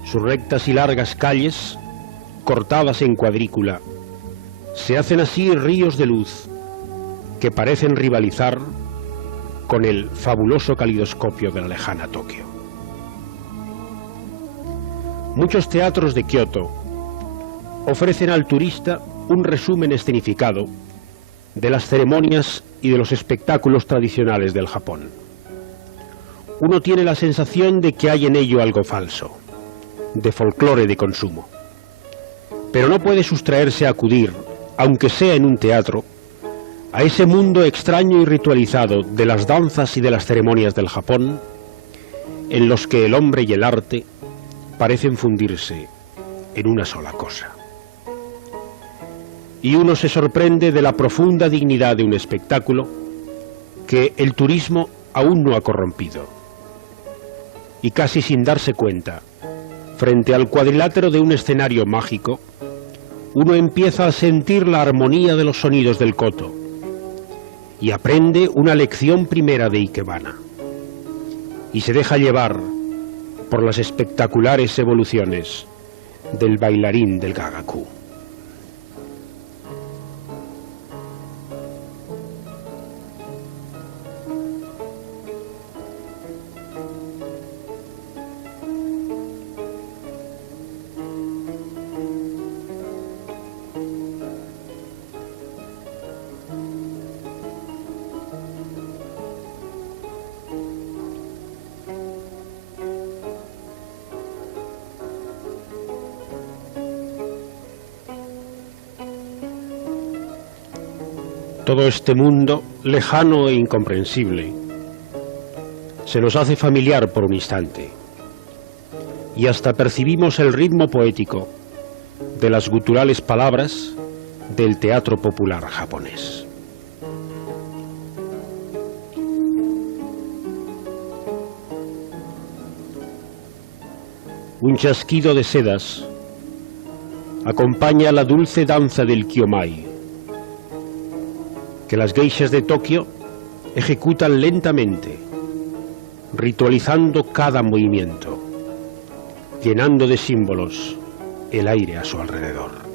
Sus rectas y largas calles, cortadas en cuadrícula, se hacen así ríos de luz que parecen rivalizar con el fabuloso calidoscopio de la lejana Tokio. Muchos teatros de Kioto ofrecen al turista un resumen escenificado de las ceremonias y de los espectáculos tradicionales del Japón. Uno tiene la sensación de que hay en ello algo falso, de folclore de consumo, pero no puede sustraerse a acudir, aunque sea en un teatro, a ese mundo extraño y ritualizado de las danzas y de las ceremonias del Japón, en los que el hombre y el arte parecen fundirse en una sola cosa. Y uno se sorprende de la profunda dignidad de un espectáculo que el turismo aún no ha corrompido. Y casi sin darse cuenta, frente al cuadrilátero de un escenario mágico, uno empieza a sentir la armonía de los sonidos del koto y aprende una lección primera de Ikebana, y se deja llevar por las espectaculares evoluciones del bailarín del Gagaku. Todo este mundo, lejano e incomprensible, se nos hace familiar por un instante, y hasta percibimos el ritmo poético de las guturales palabras del teatro popular japonés. Un chasquido de sedas acompaña la dulce danza del Kiyomai, que las geishas de Tokio ejecutan lentamente, ritualizando cada movimiento, llenando de símbolos el aire a su alrededor.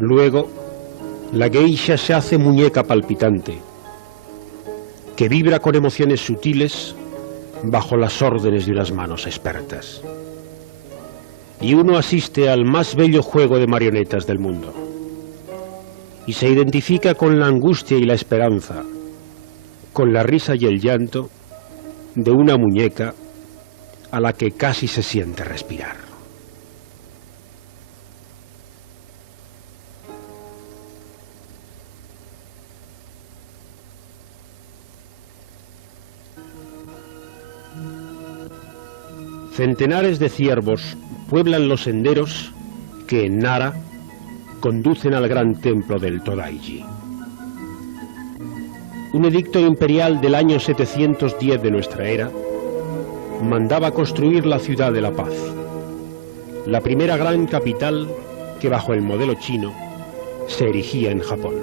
Luego, la geisha se hace muñeca palpitante, que vibra con emociones sutiles bajo las órdenes de unas manos expertas. Y uno asiste al más bello juego de marionetas del mundo, y se identifica con la angustia y la esperanza, con la risa y el llanto de una muñeca a la que casi se siente respirar. Centenares de ciervos pueblan los senderos que en Nara conducen al gran templo del Todaiji. Un edicto imperial del año 710 de nuestra era mandaba construir la ciudad de la paz, la primera gran capital que bajo el modelo chino se erigía en Japón,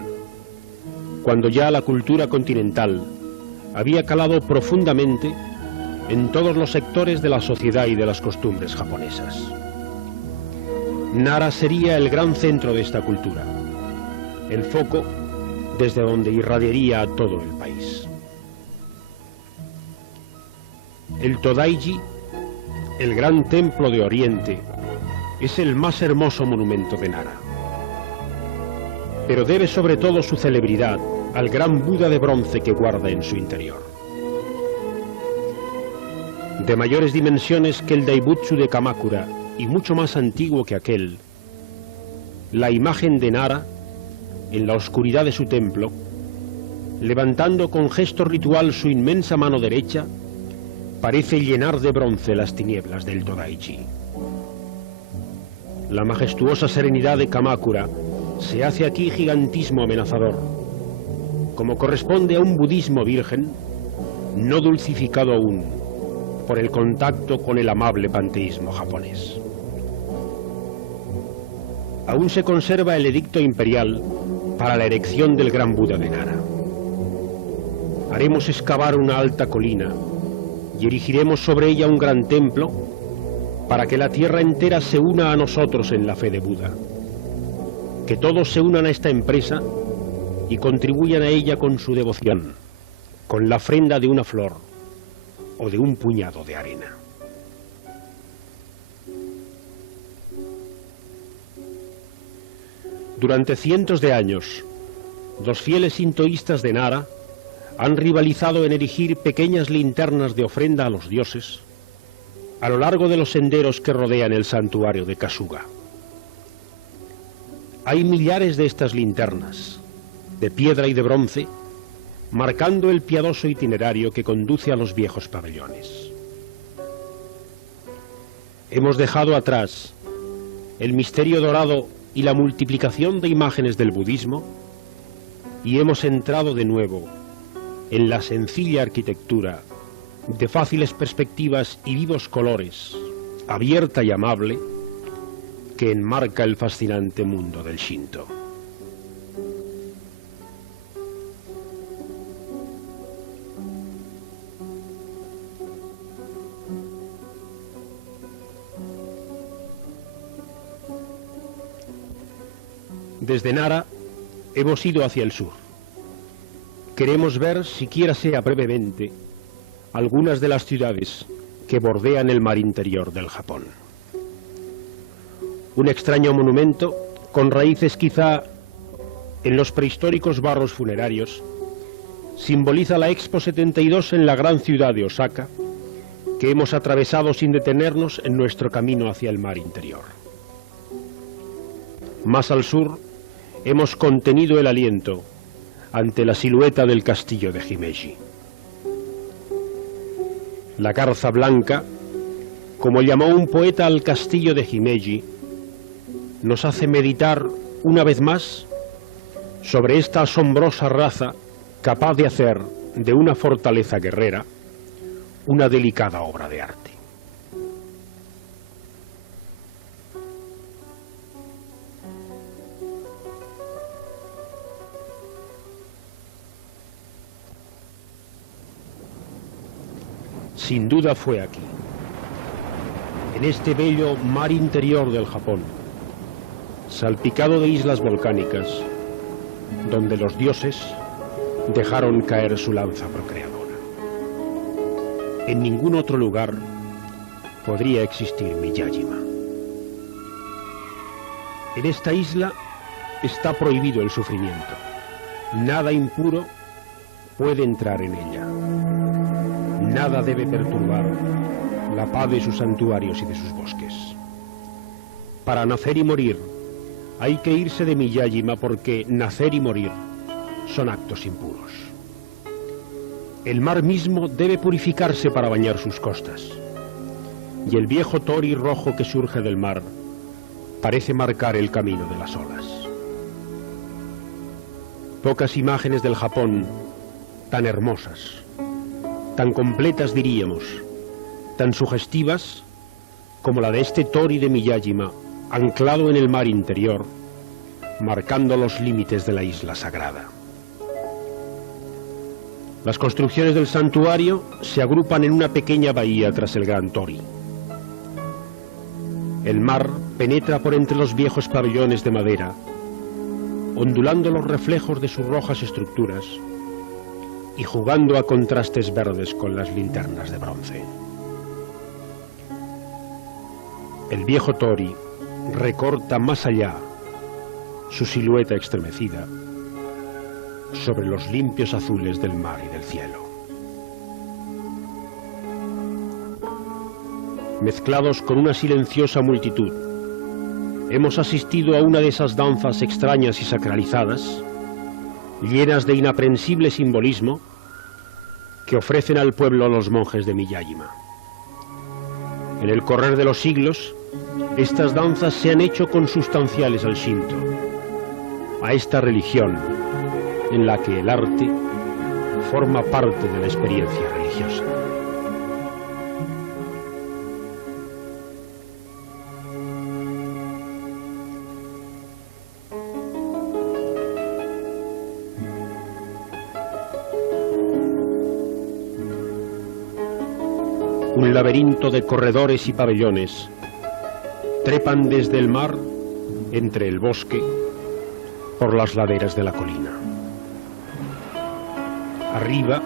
cuando ya la cultura continental había calado profundamente en todos los sectores de la sociedad y de las costumbres japonesas. Nara sería el gran centro de esta cultura, el foco desde donde irradiaría a todo el país. El Todaiji, el gran templo de Oriente, es el más hermoso monumento de Nara, pero debe sobre todo su celebridad al gran Buda de bronce que guarda en su interior. de mayores dimensiones que el Daibutsu de Kamakura y mucho más antiguo que aquel, la imagen de Nara, en la oscuridad de su templo, levantando con gesto ritual su inmensa mano derecha, parece llenar de bronce las tinieblas del Todaichi. La majestuosa serenidad de Kamakura se hace aquí gigantismo amenazador, como corresponde a un budismo virgen, no dulcificado aún por el contacto con el amable panteísmo japonés. Aún se conserva el edicto imperial para la erección del gran Buda de Nara. Haremos excavar una alta colina y erigiremos sobre ella un gran templo para que la tierra entera se una a nosotros en la fe de Buda. Que todos se unan a esta empresa y contribuyan a ella con su devoción, con la ofrenda de una flor o de un puñado de arena. Durante cientos de años, los fieles sintoístas de Nara han rivalizado en erigir pequeñas linternas de ofrenda a los dioses a lo largo de los senderos que rodean el santuario de Kasuga. Hay millares de estas linternas, de piedra y de bronce, marcando el piadoso itinerario que conduce a los viejos pabellones. Hemos dejado atrás el misterio dorado y la multiplicación de imágenes del budismo y hemos entrado de nuevo en la sencilla arquitectura de fáciles perspectivas y vivos colores, abierta y amable, que enmarca el fascinante mundo del Shinto. Desde Nara hemos ido hacia el sur. Queremos ver, siquiera sea brevemente, algunas de las ciudades que bordean el mar interior del Japón. Un extraño monumento, con raíces quizá en los prehistóricos barros funerarios, simboliza la Expo 72 en la gran ciudad de Osaka, que hemos atravesado sin detenernos en nuestro camino hacia el mar interior. Más al sur, hemos contenido el aliento ante la silueta del castillo de Himeji. La garza blanca, como llamó un poeta al castillo de Himeji, nos hace meditar una vez más sobre esta asombrosa raza capaz de hacer de una fortaleza guerrera una delicada obra de arte. Sin duda fue aquí, en este bello mar interior del Japón, salpicado de islas volcánicas, donde los dioses dejaron caer su lanza procreadora. En ningún otro lugar podría existir Miyajima. En esta isla está prohibido el sufrimiento. Nada impuro puede entrar en ella. Nada debe perturbar la paz de sus santuarios y de sus bosques. Para nacer y morir hay que irse de Miyajima porque nacer y morir son actos impuros. El mar mismo debe purificarse para bañar sus costas. Y el viejo tori rojo que surge del mar parece marcar el camino de las olas. Pocas imágenes del Japón tan hermosas, tan completas diríamos, tan sugestivas como la de este tori de Miyajima, anclado en el mar interior, marcando los límites de la isla sagrada. Las construcciones del santuario se agrupan en una pequeña bahía tras el gran tori. El mar penetra por entre los viejos pabellones de madera, ondulando los reflejos de sus rojas estructuras y jugando a contrastes verdes con las linternas de bronce. El viejo tori recorta más allá su silueta estremecida sobre los limpios azules del mar y del cielo. mezclados con una silenciosa multitud, hemos asistido a una de esas danzas extrañas y sacralizadas, llenas de inaprensible simbolismo, que ofrecen al pueblo los monjes de Miyajima. En el correr de los siglos, estas danzas se han hecho consustanciales al Shinto, a esta religión en la que el arte forma parte de la experiencia religiosa. Un laberinto de corredores y pabellones trepan desde el mar, entre el bosque, por las laderas de la colina. Arriba,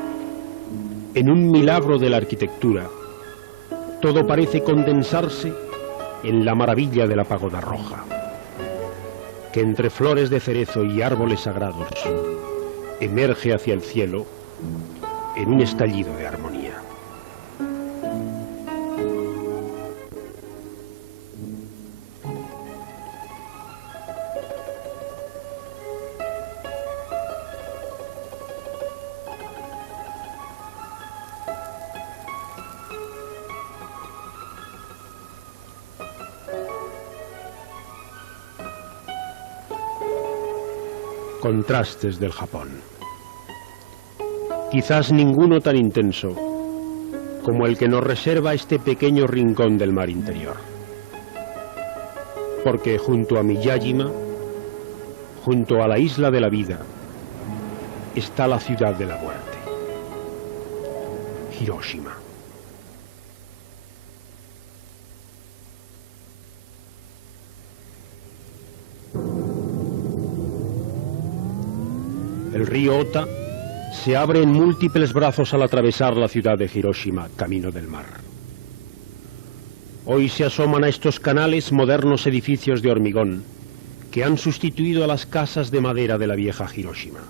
en un milagro de la arquitectura, todo parece condensarse en la maravilla de la pagoda roja, que entre flores de cerezo y árboles sagrados emerge hacia el cielo en un estallido de armonía. Contrastes del Japón. Quizás ninguno tan intenso como el que nos reserva este pequeño rincón del mar interior. Porque junto a Miyajima, junto a la isla de la vida, está la ciudad de la muerte, Hiroshima. El río Ota se abre en múltiples brazos al atravesar la ciudad de Hiroshima, camino del mar. Hoy se asoman a estos canales modernos edificios de hormigón que han sustituido a las casas de madera de la vieja Hiroshima.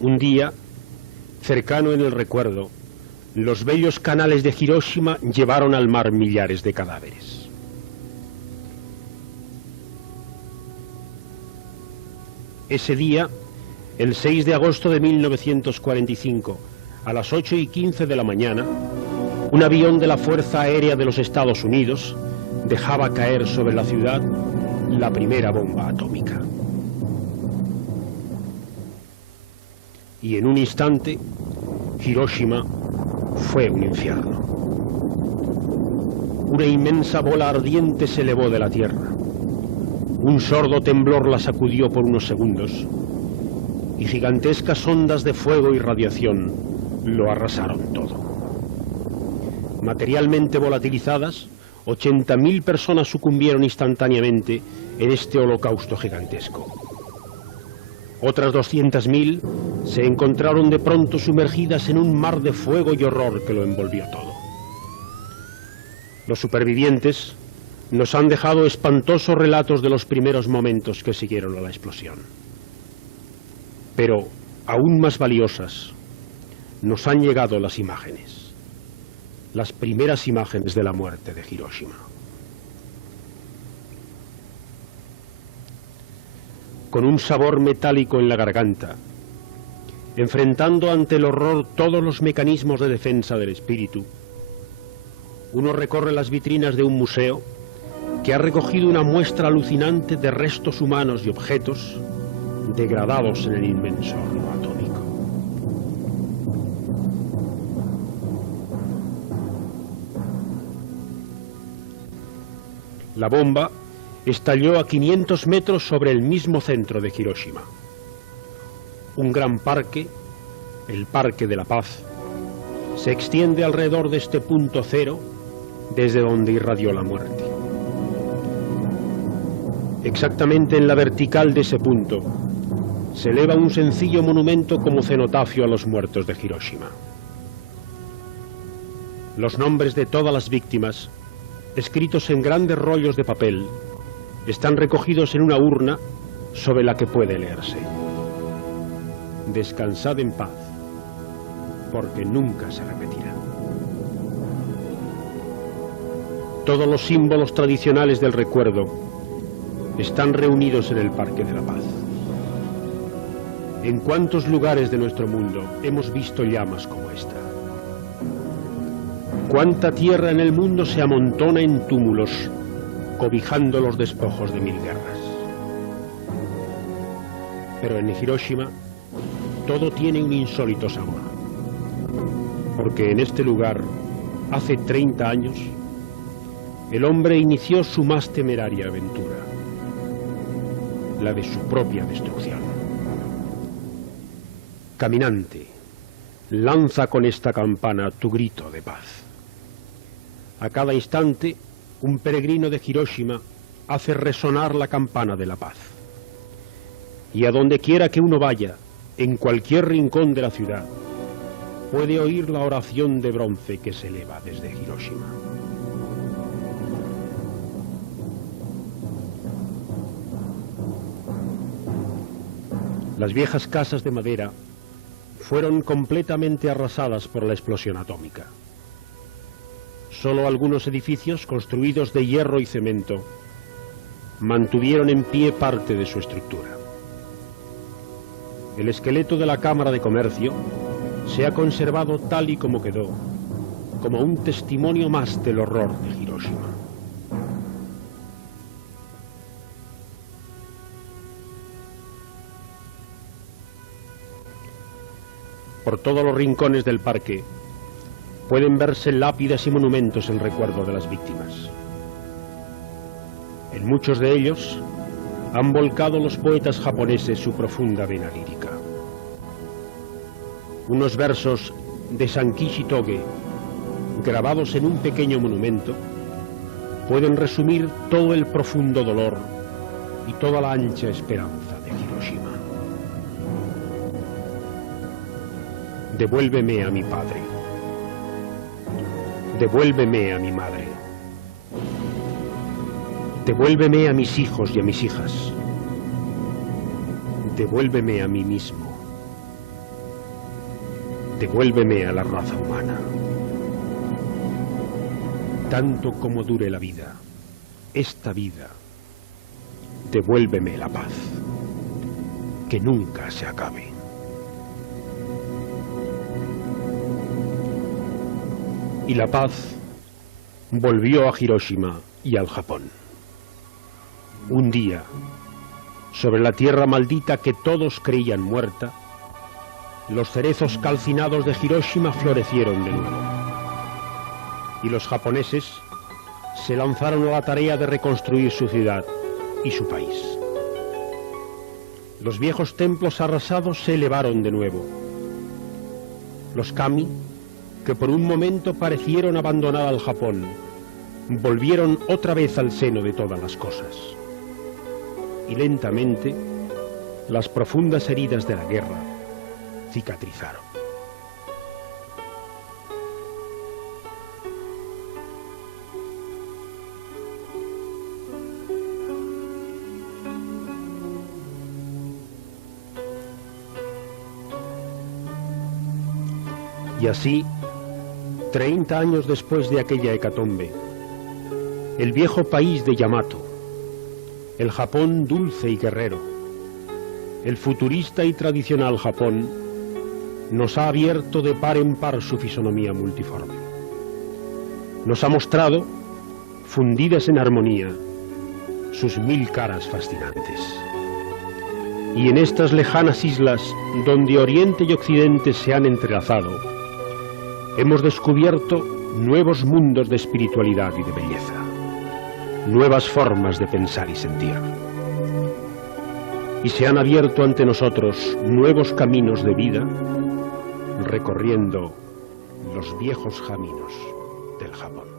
Un día, cercano en el recuerdo, los bellos canales de Hiroshima llevaron al mar millares de cadáveres. Ese día, el 6 de agosto de 1945, a las 8:15 de la mañana, un avión de la Fuerza Aérea de los Estados Unidos dejaba caer sobre la ciudad la primera bomba atómica. Y en un instante, Hiroshima fue un infierno. Una inmensa bola ardiente se elevó de la tierra. Un sordo temblor la sacudió por unos segundos y gigantescas ondas de fuego y radiación lo arrasaron todo. Materialmente volatilizadas, 80.000 personas sucumbieron instantáneamente en este holocausto gigantesco. Otras 200.000 se encontraron de pronto sumergidas en un mar de fuego y horror que lo envolvió todo. Los supervivientes nos han dejado espantosos relatos de los primeros momentos que siguieron a la explosión. Pero, aún más valiosas, nos han llegado las imágenes, las primeras imágenes de la muerte de Hiroshima. Con un sabor metálico en la garganta, enfrentando ante el horror todos los mecanismos de defensa del espíritu, uno recorre las vitrinas de un museo que ha recogido una muestra alucinante de restos humanos y objetos degradados en el inmenso horno atómico. La bomba estalló a 500 metros sobre el mismo centro de Hiroshima. Un gran parque, el Parque de la Paz, se extiende alrededor de este punto cero desde donde irradió la muerte. Exactamente en la vertical de ese punto se eleva un sencillo monumento como cenotafio a los muertos de Hiroshima. Los nombres de todas las víctimas, escritos en grandes rollos de papel, están recogidos en una urna sobre la que puede leerse: descansad en paz, porque nunca se repetirá. Todos los símbolos tradicionales del recuerdo están reunidos en el Parque de la Paz. ¿En cuántos lugares de nuestro mundo hemos visto llamas como esta? ¿Cuánta tierra en el mundo se amontona en túmulos, cobijando los despojos de 1000 guerras? Pero en Hiroshima todo tiene un insólito sabor, porque en este lugar, hace 30 años, el hombre inició su más temeraria aventura, la de su propia destrucción. Caminante, lanza con esta campana tu grito de paz. A cada instante, un peregrino de Hiroshima hace resonar la campana de la paz. Y a donde quiera que uno vaya, en cualquier rincón de la ciudad, puede oír la oración de bronce que se eleva desde Hiroshima. Las viejas casas de madera fueron completamente arrasadas por la explosión atómica. Solo algunos edificios construidos de hierro y cemento mantuvieron en pie parte de su estructura. El esqueleto de la Cámara de Comercio se ha conservado tal y como quedó, como un testimonio más del horror de Hiroshima. Por todos los rincones del parque pueden verse lápidas y monumentos en recuerdo de las víctimas. En muchos de ellos han volcado los poetas japoneses su profunda vena lírica. Unos versos de Sankichi Toge, grabados en un pequeño monumento, pueden resumir todo el profundo dolor y toda la ancha esperanza de Hiroshima. Devuélveme a mi padre. Devuélveme a mi madre. Devuélveme a mis hijos y a mis hijas. Devuélveme a mí mismo. Devuélveme a la raza humana. Tanto como dure la vida, esta vida, devuélveme la paz, que nunca se acabe. Y la paz volvió a Hiroshima y al Japón. Un día, sobre la tierra maldita que todos creían muerta, los cerezos calcinados de Hiroshima florecieron de nuevo. Y los japoneses se lanzaron a la tarea de reconstruir su ciudad y su país. Los viejos templos arrasados se elevaron de nuevo. Los kami, que por un momento parecieron abandonar al Japón, volvieron otra vez al seno de todas las cosas. Y lentamente, las profundas heridas de la guerra cicatrizaron. Y así, 30 años después de aquella hecatombe, el viejo país de Yamato, el Japón dulce y guerrero, el futurista y tradicional Japón, nos ha abierto de par en par su fisonomía multiforme. Nos ha mostrado, fundidas en armonía, sus 1000 caras fascinantes. Y en estas lejanas islas, donde Oriente y Occidente se han entrelazado, hemos descubierto nuevos mundos de espiritualidad y de belleza, nuevas formas de pensar y sentir. Y se han abierto ante nosotros nuevos caminos de vida, recorriendo los viejos caminos del Japón.